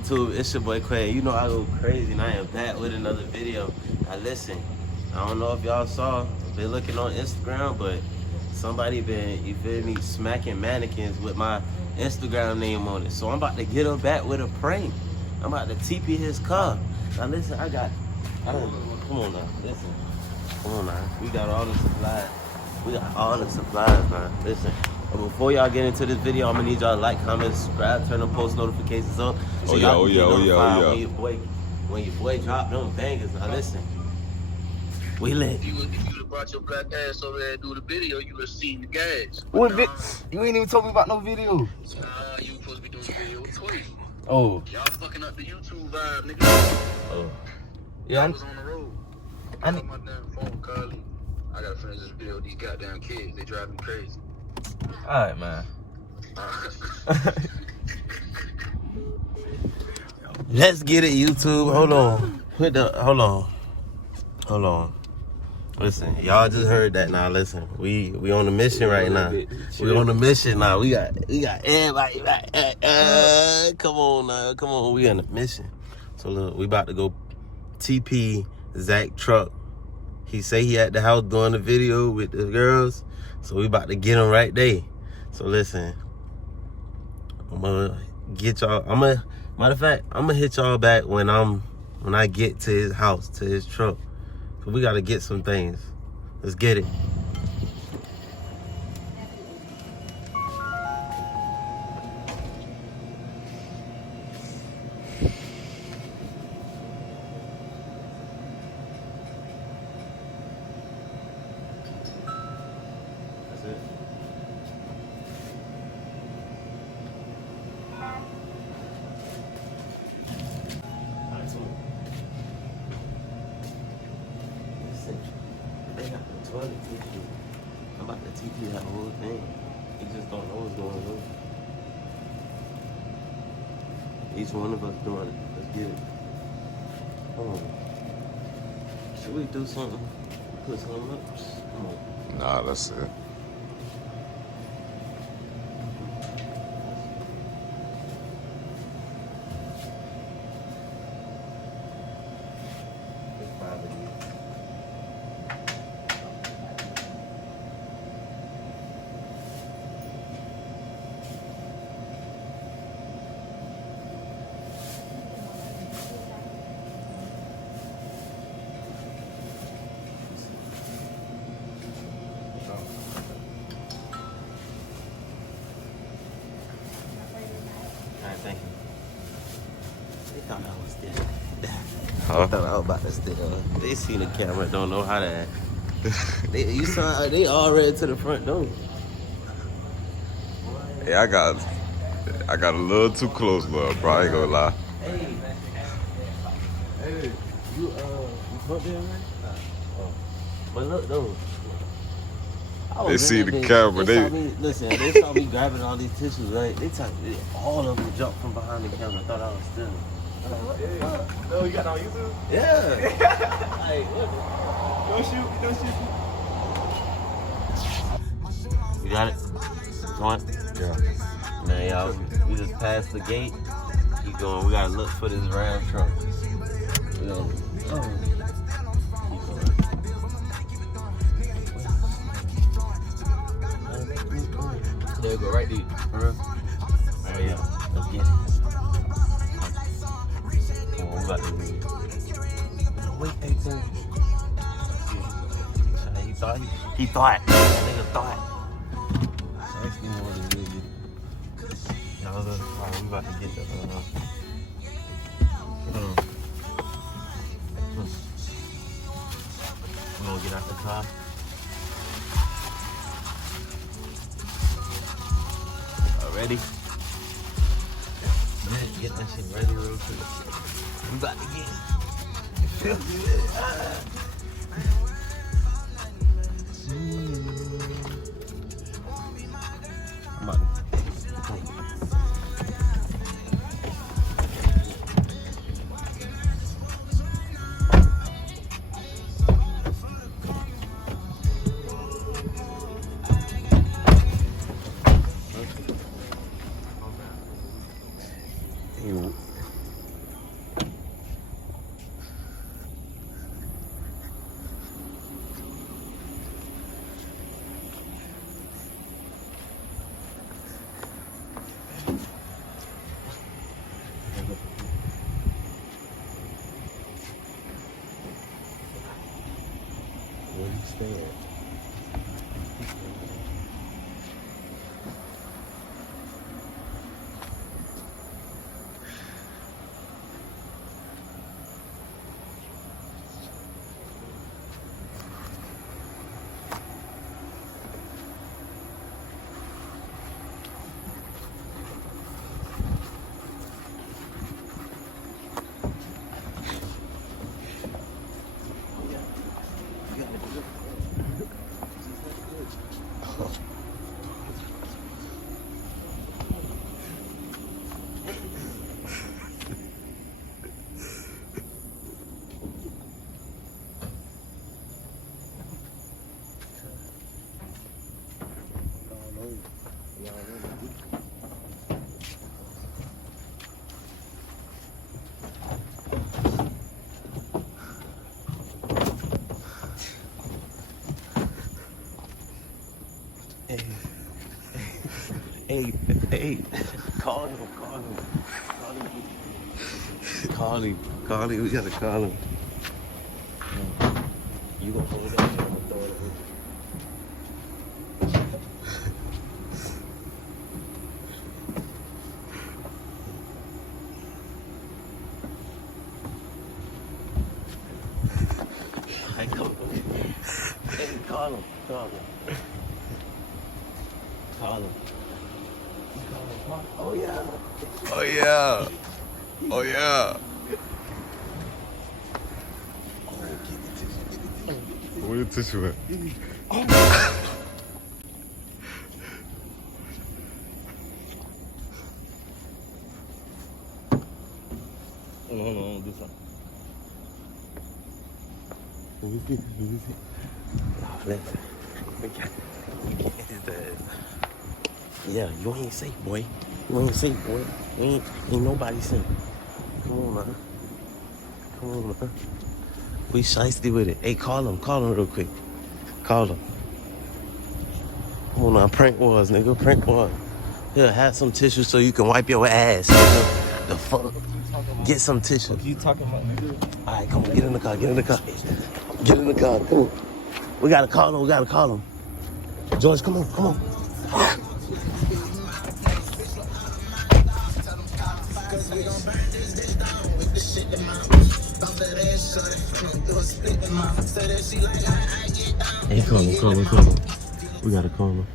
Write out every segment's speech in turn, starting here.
YouTube? It's your boy Quay. You know I go crazy and I am back with another video. Now listen, I don't know if y'all saw, been looking on Instagram, but somebody been, you feel me, smacking mannequins with my Instagram name on it. So I'm about to get him back with a prank. I'm about to TP his car. Now listen, come on now, listen. Come on now, we got all the supplies. We got all the supplies, man. Listen. But before y'all get into this video, I'm gonna need y'all to like, comment, subscribe, turn the post notifications on. So y'all can get notified when your boy drop them bangers. Now listen, we lit. If you would have brought your black ass over there and do the video, you would have seen the gas. What you ain't even told me about no video. Nah, you supposed to be doing the video with Toy. Oh. Y'all fucking up the YouTube vibe, nigga. Oh. Yeah. I was on the road. I got my damn phone, Carly. I gotta finish this video with these goddamn kids. They drive me crazy. Alright, man. Let's get it, YouTube. Hold on. Listen, y'all just heard that. Now listen, we on a mission right now. We on a mission now. We got everybody. Come on now, come on. We on a mission. So look, we about to go TP Zach truck. He say he at the house doing the video with the girls, so we about to get him right there. So listen, I'm gonna get y'all. Matter of fact, I'm gonna hit y'all back when I get to his house, to his truck. So we gotta get some things. Let's get it. That's it. They got the toilet tissue. I'm about to teach you that whole thing. You just don't know what's going on. Each one of us doing it. Let's get it. Come on. Should we do something? Put something up? Come on. Nah, that's it. It's probably you. Alright, thank you. They thought I was still. Huh? They thought I was about to steal. They see the camera, don't know how to act. They already to the front door. Yeah, I got a little too close, bro. Bro, I ain't gonna lie. Hey, you front there, man? Oh. But look though. I They was see in the that bitch. camera, They saw me grabbing all these tissues, right? All of them jumped from behind the camera. I thought I was stealing. No, you got it on YouTube? Yeah. Hey, look. Don't shoot. You got it? Going? Yeah. Man, y'all, we just passed the gate. Keep going. We gotta look for this Ram truck. We gotta, keep going. There you go, right there. There you go. Let's get it. Come on, we about to leave. Wait, hey, sir. He thought. That nigga thought. Actually, more than really. Y'all look, we about to get the, we're gonna get out the car. Ready? Man, get that shit ready real quick. We about to get it. Feel good. I'm about to. Stay at. Hey, call him. Call him. We gotta call him. You gonna hold that shit? I'm gonna throw it over. Hey, come on. Hey, call him. Oh yeah. Oh yeah. Oh yeah. Where the tissue at? Hold on, this one. Let me see. Oh, listen. We can't his ass. Yeah, you ain't safe, boy. Ain't nobody safe. Come on, man. We shiesty with it. Hey, call him real quick. Call him. Come on now, prank wars, nigga. Here, have some tissue so you can wipe your ass, nigga. The fuck? Get some tissue. What you talking about, nigga? Alright, come on, get in the car. Come on. We gotta call him. George, come on. Hey, call him. We gotta call him.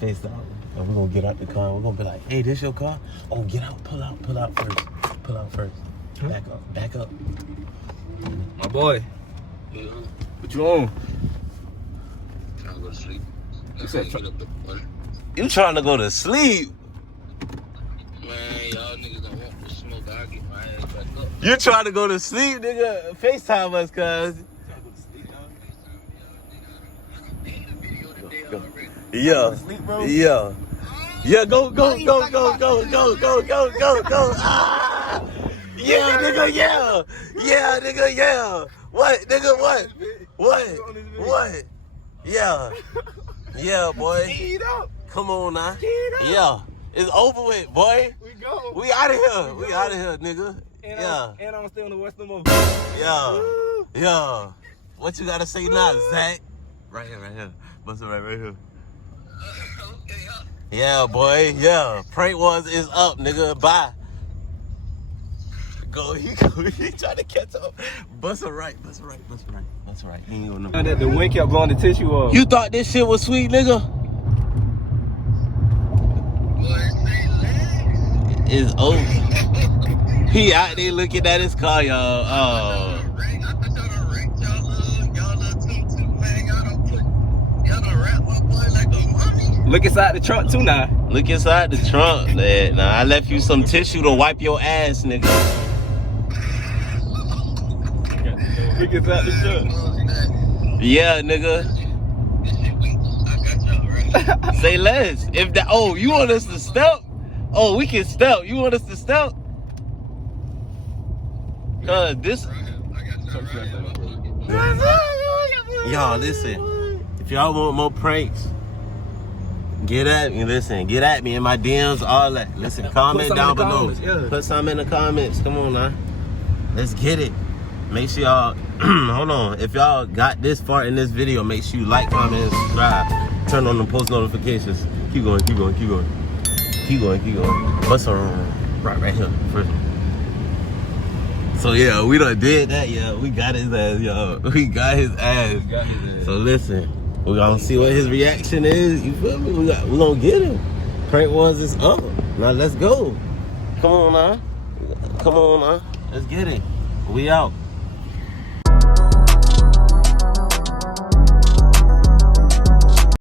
FaceTime. And we're gonna get out the car. We're gonna be like, hey, this your car? Oh, get out, pull out first. Back up. My boy. What you on? Trying to go to sleep. You said Get up the morning. You trying to go to sleep? Man, y'all niggas don't want to smoke. I'll get my ass back up. You trying to go to sleep, nigga? FaceTime us, cuz. Yeah. Yeah, go. Ah! Yeah, nigga, yeah. What, nigga, what? Yeah, boy. Come on now. Yeah. It's over with, boy. We out of here, nigga. And I'm still in the Western Mall. Yeah. What you gotta say now, Zach? Right here. Bust it right here. Yeah, boy. Yeah. Prank Wars is up, nigga. Bye. He trying to catch up. Bust it right. He ain't gonna know. That the wind kept blowing the tissue off. You thought this shit was sweet, nigga? It's over. He out there looking at his car, y'all. Oh. Look inside the trunk too now. Look inside the trunk, man. Now I left you some tissue to wipe your ass, nigga. Look inside the trunk. Yeah, nigga. Say less. If that, oh, you want us to step? Oh, we can step. You want us to step? Cause this. Y'all listen. If y'all want more pranks, Get at me, listen. Get at me in my DMs, all that. Listen, comment down below. Yeah. Put some in the comments. Come on now. Let's get it. Make sure y'all, hold on. If y'all got this far in this video, make sure you like, comment, and subscribe. Turn on the post notifications. Keep going, keep going, keep going. Keep going, keep going. What's right here, first. So yeah, we done did that, yeah. We got his ass, y'all. We got his ass. So listen, we gonna see what his reaction is. You feel me? We gonna get him. Prank ones is up. Now let's go. Come on now. Come on now. Let's get it. We out.